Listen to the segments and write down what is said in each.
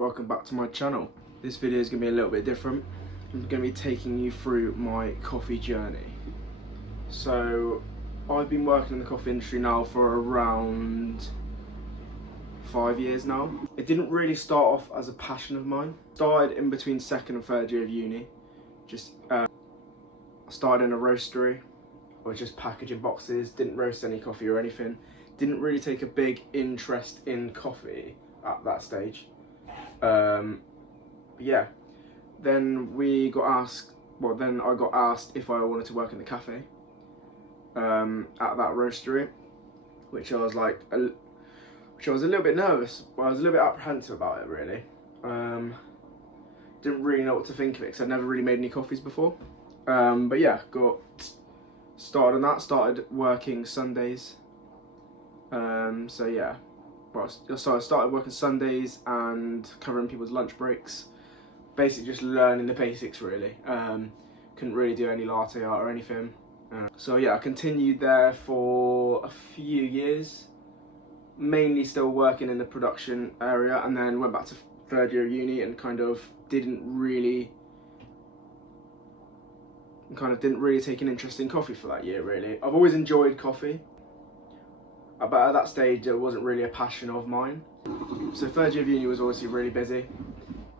welcome back to my channel. This video is going to be a little bit different. I'm going to be taking you through my coffee journey. So I've been working in the coffee industry now for around 5 years now. It didn't really start off as a passion of mine. Started in between second and third year of uni. I started in a roastery. I was just packaging boxes, didn't roast any coffee or anything. Didn't really take a big interest in coffee at that stage. Yeah, then I got asked if I wanted to work in the cafe at that roastery, which I was a little bit nervous, but I was a little bit apprehensive about it really. Didn't really know what to think of it because I'd never really made any coffees before. But yeah, got started on that, started working Sundays. So yeah, so I started working Sundays and covering people's lunch breaks. Basically just learning the basics really. Couldn't really do any latte art or anything. So yeah, I continued there for a few years, mainly still working in the production area, and then went back to third year of uni and kind of didn't really take an interest in coffee for that year really. I've always enjoyed coffee, but at that stage it wasn't really a passion of mine. So third year of uni was obviously really busy,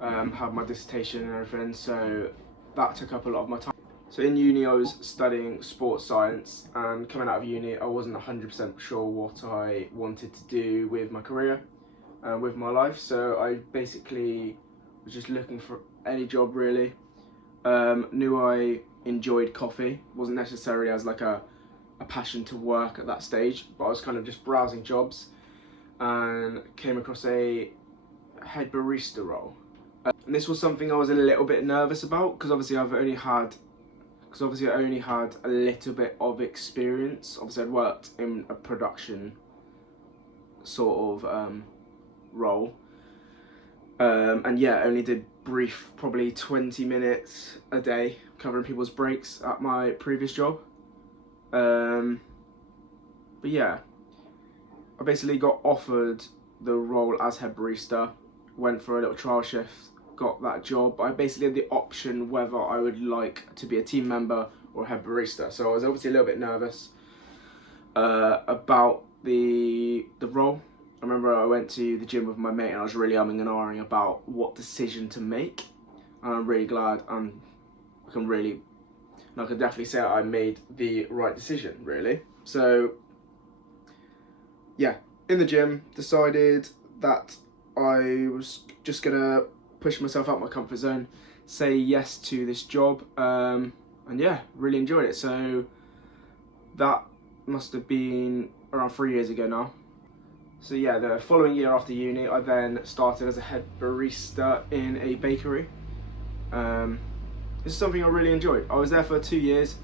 had my dissertation and everything, so that took up a lot of my time. So in uni I was studying sports science, and coming out of uni I wasn't 100% sure what I wanted to do with my career, with my life, so I basically was just looking for any job really. Knew I enjoyed coffee, wasn't necessarily as like a passion to work at that stage, but I was kind of just browsing jobs and came across a head barista role. And this was something I was a little bit nervous about because obviously I only had a little bit of experience. Obviously I'd worked in a production sort of role, and yeah, only did brief, probably 20 minutes a day covering people's breaks at my previous job. But yeah, I basically got offered the role as head barista, went for a little trial shift, got that job. I basically had the option whether I would like to be a team member or a head barista, so I was obviously a little bit nervous about the role. I remember I went to the gym with my mate and I was really umming and ahhing about what decision to make, and I'm really glad I can definitely say I made the right decision really. So yeah, in the gym decided that I was just gonna push myself out my comfort zone, say yes to this job, and yeah, really enjoyed it. So that must have been around 3 years ago now. So yeah, the following year after uni, I then started as a head barista in a bakery. This is something I really enjoyed. I was there for 2 years.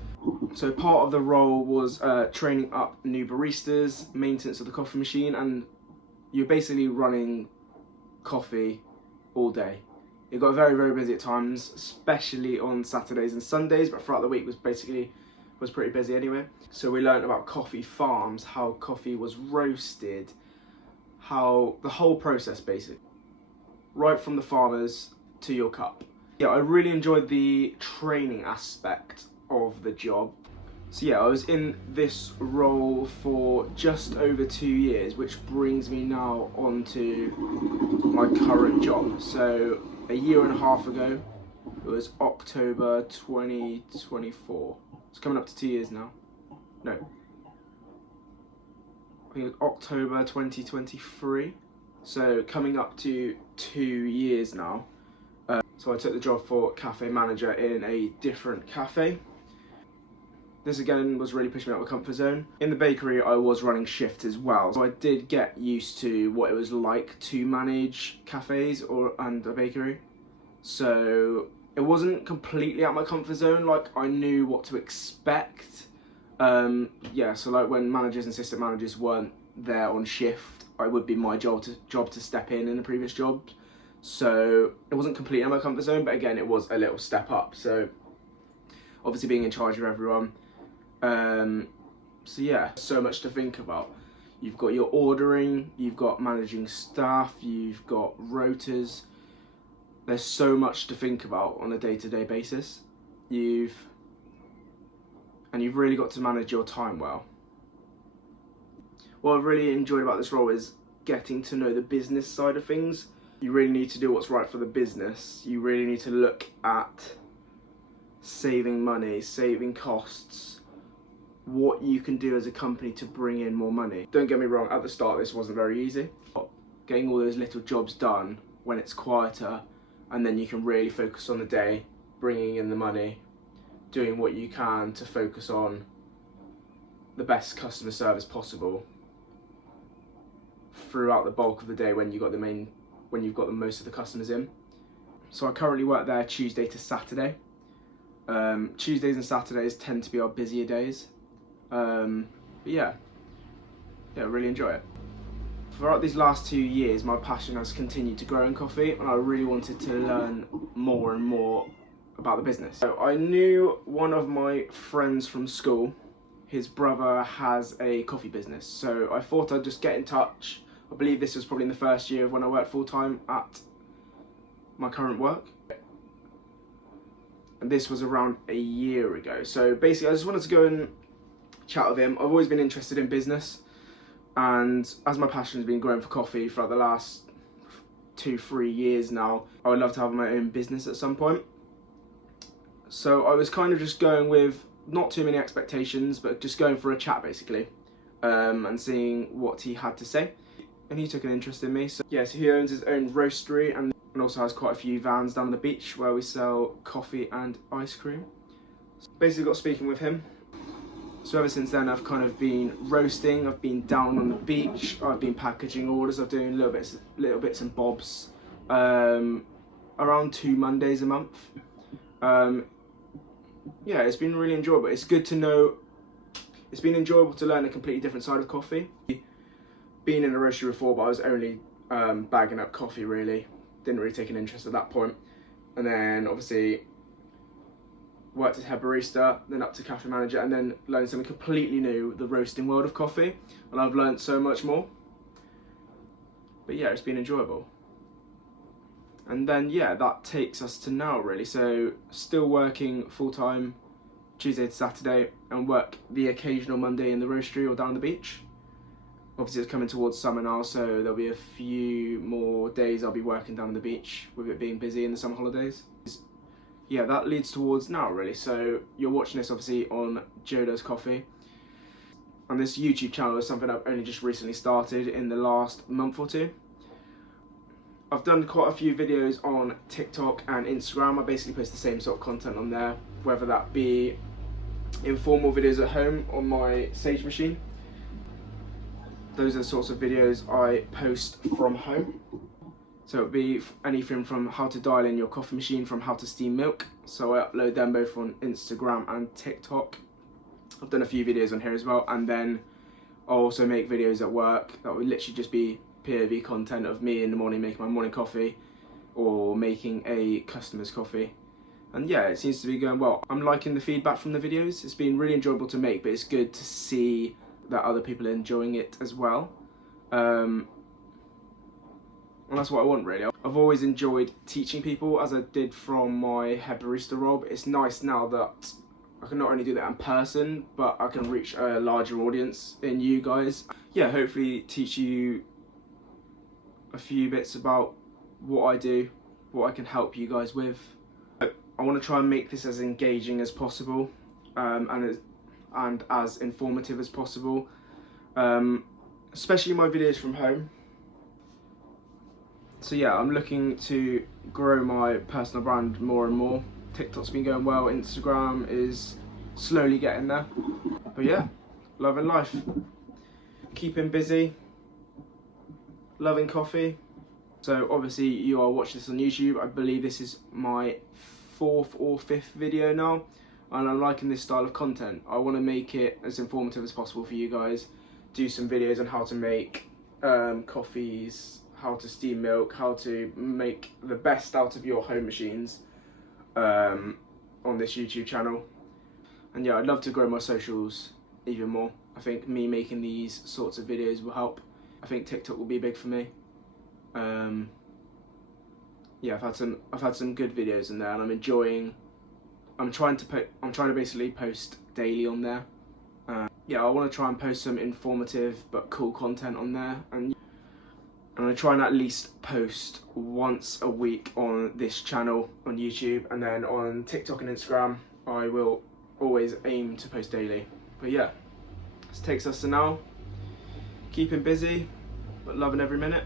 So part of the role was training up new baristas, maintenance of the coffee machine, and you're basically running coffee all day. It got very, very busy at times, especially on Saturdays and Sundays, but throughout the week was pretty busy anyway. So we learned about coffee farms, how coffee was roasted, how the whole process basically, right from the farmers to your cup. Yeah, I really enjoyed the training aspect of the job. So yeah, I was in this role for just over 2 years, which brings me now on to my current job. So a year and a half ago, it was October 2024. It's coming up to 2 years now. No, I think it was October 2023. So coming up to 2 years now. So I took the job for cafe manager in a different cafe. This again was really pushing me out of my comfort zone. In the bakery I was running shifts as well, so I did get used to what it was like to manage cafes and a bakery. So it wasn't completely out of my comfort zone, like I knew what to expect. Yeah, so like when managers and assistant managers weren't there on shift, it would be my job to step in the previous job. So it wasn't completely out of my comfort zone, but again it was a little step up. So obviously being in charge of everyone. So yeah, so much to think about. You've got your ordering, you've got managing staff, you've got rotas, there's so much to think about on a day-to-day basis. You've really got to manage your time well. What I've really enjoyed about this role is getting to know the business side of things. You really need to do what's right for the business. You really need to look at saving money, saving costs, what you can do as a company to bring in more money. Don't get me wrong, at the start this wasn't very easy. Getting all those little jobs done when it's quieter, and then you can really focus on the day, bringing in the money, doing what you can to focus on the best customer service possible throughout the bulk of the day when you've got the most of the customers in. So I currently work there Tuesday to Saturday. Tuesdays and Saturdays tend to be our busier days. But yeah, really enjoy it. Throughout these last 2 years, my passion has continued to grow in coffee, and I really wanted to learn more and more about the business. So I knew one of my friends from school, his brother has a coffee business, so I thought I'd just get in touch. I believe this was probably in the first year of when I worked full-time at my current work. And this was around a year ago. So basically I just wanted to go and chat with him. I've always been interested in business, and as my passion has been growing for coffee throughout the last 2-3 years now, I would love to have my own business at some point. So I was kind of just going with not too many expectations, but just going for a chat basically, and seeing what he had to say. And he took an interest in me. So yeah, so he owns his own roastery and also has quite a few vans down the beach where we sell coffee and ice cream. So basically got speaking with him. So ever since then I've kind of been roasting, I've been down on the beach, I've been packaging orders, I've doing little bits and bobs, around 2 Mondays a month. Yeah, it's been really enjoyable. It's good to know, it's been enjoyable to learn a completely different side of coffee. Been in a roastery before, but I was only bagging up coffee really. Didn't really take an interest at that point. And then obviously worked as head barista, then up to cafe manager, and then learned something completely new, the roasting world of coffee. And I've learned so much more. But yeah, it's been enjoyable. And then yeah, that takes us to now really. So still working full-time Tuesday to Saturday, and work the occasional Monday in the roastery or down the beach. Obviously it's coming towards summer now, so there'll be a few more days I'll be working down on the beach with it being busy in the summer holidays. Yeah, that leads towards now really. So you're watching this obviously on Joe Does Coffee. And this YouTube channel is something I've only just recently started in the last month or two. I've done quite a few videos on TikTok and Instagram. I basically post the same sort of content on there, whether that be informal videos at home on my Sage machine. Those are the sorts of videos I post from home. So it'll be anything from how to dial in your coffee machine, from how to steam milk. So I upload them both on Instagram and TikTok. I've done a few videos on here as well, and then I'll also make videos at work that would literally just be POV content of me in the morning making my morning coffee or making a customer's coffee. And yeah, it seems to be going well. I'm liking the feedback from the videos. It's been really enjoyable to make, but it's good to see that other people are enjoying it as well. And that's what I want really. I've always enjoyed teaching people, as I did from my head barista role, but it's nice now that I can not only do that in person, but I can reach a larger audience in you guys. Yeah, hopefully teach you a few bits about what I do, what I can help you guys with. I want to try and make this as engaging as possible, and as informative as possible, especially my videos from home. So yeah, I'm looking to grow my personal brand more and more. TikTok's been going well, Instagram is slowly getting there. But yeah, loving life, keeping busy, loving coffee. So obviously you are watching this on YouTube. I believe this is my 4th or 5th video now, and I'm liking this style of content. I want to make it as informative as possible for you guys. Do some videos on how to make coffees, how to steam milk, how to make the best out of your home machines on this YouTube channel. And yeah, I'd love to grow my socials even more. I think me making these sorts of videos will help. I think TikTok will be big for me. yeah, I've had some good videos in there, and I'm enjoying. I'm trying to basically post daily on there. Yeah, I want to try and post some informative but cool content on there, and I'm going to try and at least post once a week on this channel on YouTube, and then on TikTok and Instagram I will always aim to post daily. But yeah, this takes us to now. Keeping busy, but loving every minute.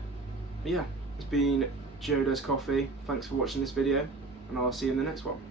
But yeah, it's been Joe Does Coffee. Thanks for watching this video, and I'll see you in the next one.